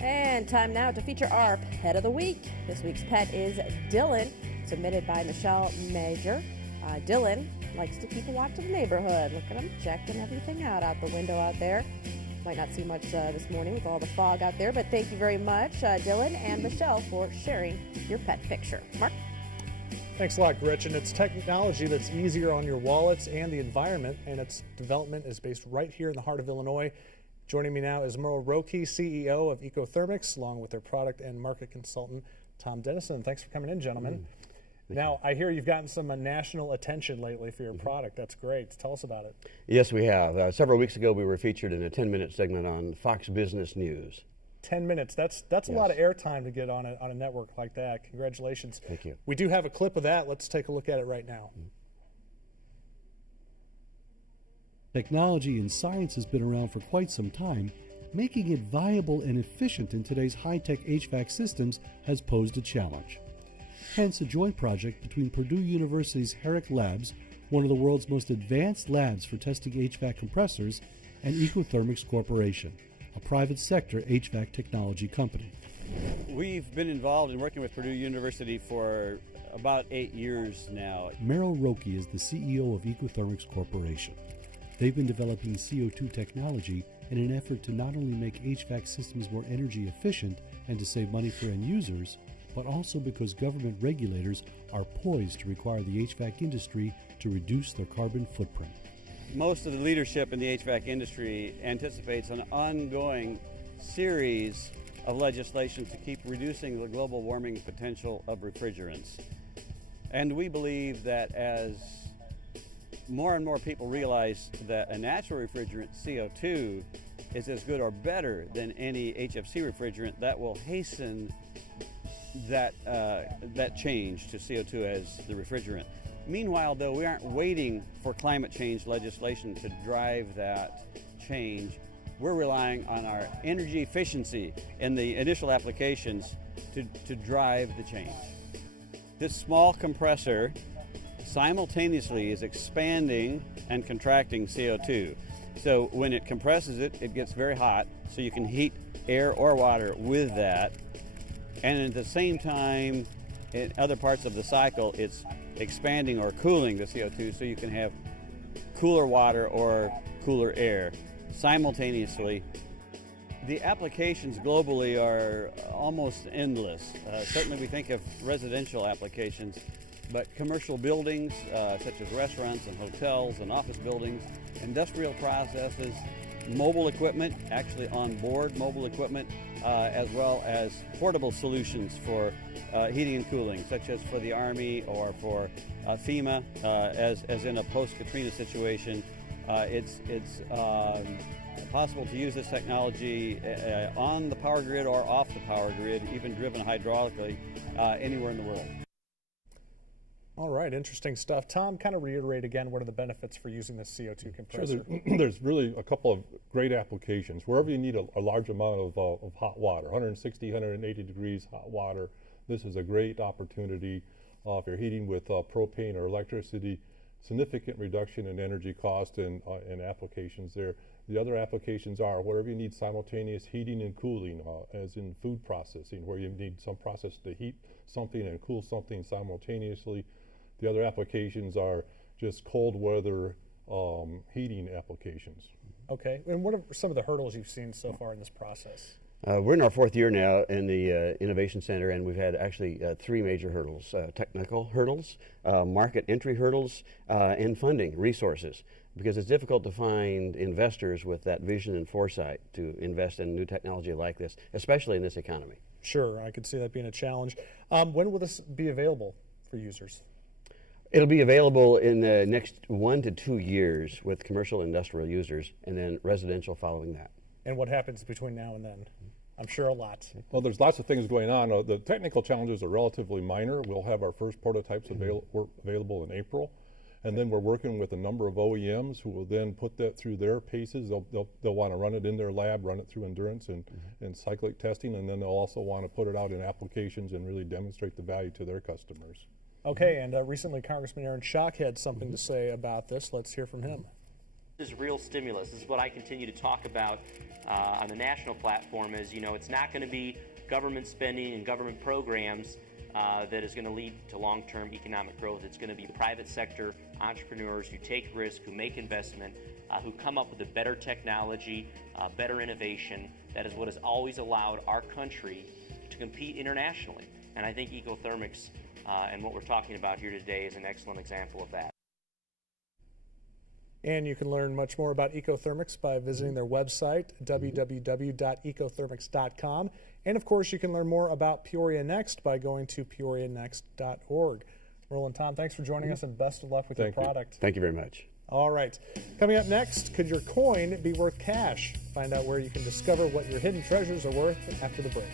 And time now to feature our Pet of the Week. This week's pet is Dylan, submitted by Michelle Major. Dylan likes to keep a watch of the neighborhood. Look at him checking everything out the window out there. Might not see much this morning with all the fog out there, but thank you very much, Dylan and Michelle, for sharing your pet picture. Mark? Thanks a lot, Gretchen. It's technology that's easier on your wallets and the environment, and its development is based right here in the heart of Illinois. Joining me now is Merle, Rocke, CEO of EcoThermics, along with their product and market consultant, Tom Dennison. Thanks for coming in, gentlemen. Now, I hear you've gotten some national attention lately for your product. That's great. Tell us about it. Yes, we have. Several weeks ago, we were featured in a 10-minute segment on Fox Business News. 10 minutes. That's a lot of airtime to get on a network like that. Congratulations. Thank you. We do have a clip of that. Let's take a look at it right now. Technology and science has been around for quite some time. Making it viable and efficient in today's high-tech HVAC systems has posed a challenge. Hence, a joint project between Purdue University's Herrick Labs, one of the world's most advanced labs for testing HVAC compressors, and EcoThermics Corporation, a private sector HVAC technology company. We've been involved in working with Purdue University for about 8 years now. Merle Rocke is the CEO of EcoThermics Corporation. They've been developing CO2 technology in an effort to not only make HVAC systems more energy efficient and to save money for end users, but also because government regulators are poised to require the HVAC industry to reduce their carbon footprint. Most of the leadership in the HVAC industry anticipates an ongoing series of legislation to keep reducing the global warming potential of refrigerants. And we believe that as more and more people realize that a natural refrigerant, CO2, is as good or better than any HFC refrigerant, that will hasten that change to CO2 as the refrigerant. Meanwhile, though, we aren't waiting for climate change legislation to drive that change. We're relying on our energy efficiency in the initial applications to drive the change. This small compressor simultaneously is expanding and contracting CO2. So when it compresses it, it gets very hot, so you can heat air or water with that. And at the same time, in other parts of the cycle, it's expanding or cooling the CO2, so you can have cooler water or cooler air simultaneously. The applications globally are almost endless. Certainly we think of residential applications, but commercial buildings such as restaurants and hotels and office buildings, industrial processes, mobile equipment, actually on board mobile equipment, as well as portable solutions for heating and cooling, such as for the Army or for FEMA, as in a post-Katrina situation. It's possible to use this technology on the power grid or off the power grid, even driven hydraulically, anywhere in the world. All right, interesting stuff. Tom, kind of reiterate again, what are the benefits for using this CO2 compressor? Sure, there's really a couple of great applications. Wherever you need a large amount of hot water, 160, 180 degrees hot water, this is a great opportunity. If you're heating with propane or electricity, significant reduction in energy cost and applications there. The other applications are wherever you need simultaneous heating and cooling, as in food processing, where you need some process to heat something and cool something simultaneously. The other applications are just cold weather heating applications. Okay, and what are some of the hurdles you've seen so far in this process? We're in our 4th year now in the Innovation Center, and we've had actually 3 major hurdles: technical hurdles, market entry hurdles, and funding resources, because it's difficult to find investors with that vision and foresight to invest in new technology like this, especially in this economy. Sure, I could see that being a challenge. When will this be available for users? It'll be available in the next 1 to 2 years with commercial industrial users, and then residential following that. And what happens between now and then? I'm sure a lot. Well, there's lots of things going on. The technical challenges are relatively minor. We'll have our first prototypes available in April, and then we're working with a number of OEMs who will then put that through their paces. They'll want to run it in their lab, run it through endurance and cyclic testing, and then they'll also want to put it out in applications and really demonstrate the value to their customers. Okay, and recently Congressman Aaron Schock had something to say about this. Let's hear from him. is real stimulus. This is what I continue to talk about on the national platform is, you know, it's not going to be government spending and government programs that is going to lead to long-term economic growth. It's going to be private sector entrepreneurs who take risk, who make investment, who come up with a better technology, better innovation. That is what has always allowed our country to compete internationally. And I think EcoThermics and what we're talking about here today is an excellent example of that. And you can learn much more about EcoThermics by visiting their website, www.ecothermics.com. And of course, you can learn more about Peoria Next by going to peorianext.org. Merle and Tom, thanks for joining us, and best of luck with your product. Thank you very much. All right. Coming up next, could your coin be worth cash? Find out where you can discover what your hidden treasures are worth after the break.